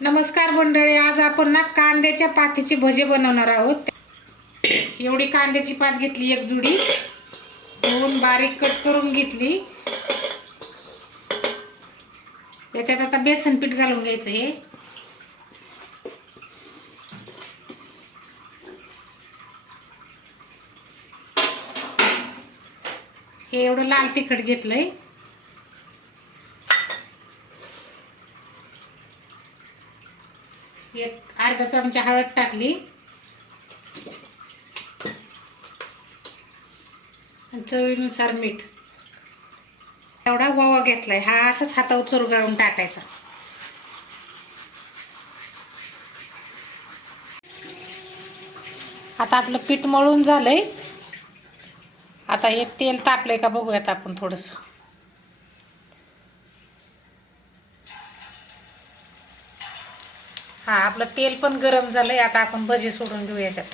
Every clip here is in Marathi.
नमस्कार मंडळी आज आपण ना कांद्याच्या पातीचे भजे बनवणार आहोत. एवढी कांद्याची पात घेतली एक जुडी. धुवून बारीक कट करून घेतली. याच्यात आता बेसन पीठ घालून घ्यायचं हे. हे एवढं लाल तिखट घेतलंय. एक अर्धा चमचा हळद टाकली. चवीनुसार मीठ. एवढा ओवा घेतलाय हा असंच हातावर चुरगाळून टाकायचा. आता आपलं पीठ मळून झालंय. आता हे तेल तापलंय का बघूयात आपण थोडस. हा आपलं तेल पण गरम झालंय आता आपण भजी सोडून घेऊ याच्यात.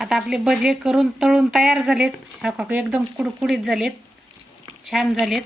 आता आपले भजे करून तळून तयार झालेत. हा एकदम कुडकुडीत झालेत. छान झालेत.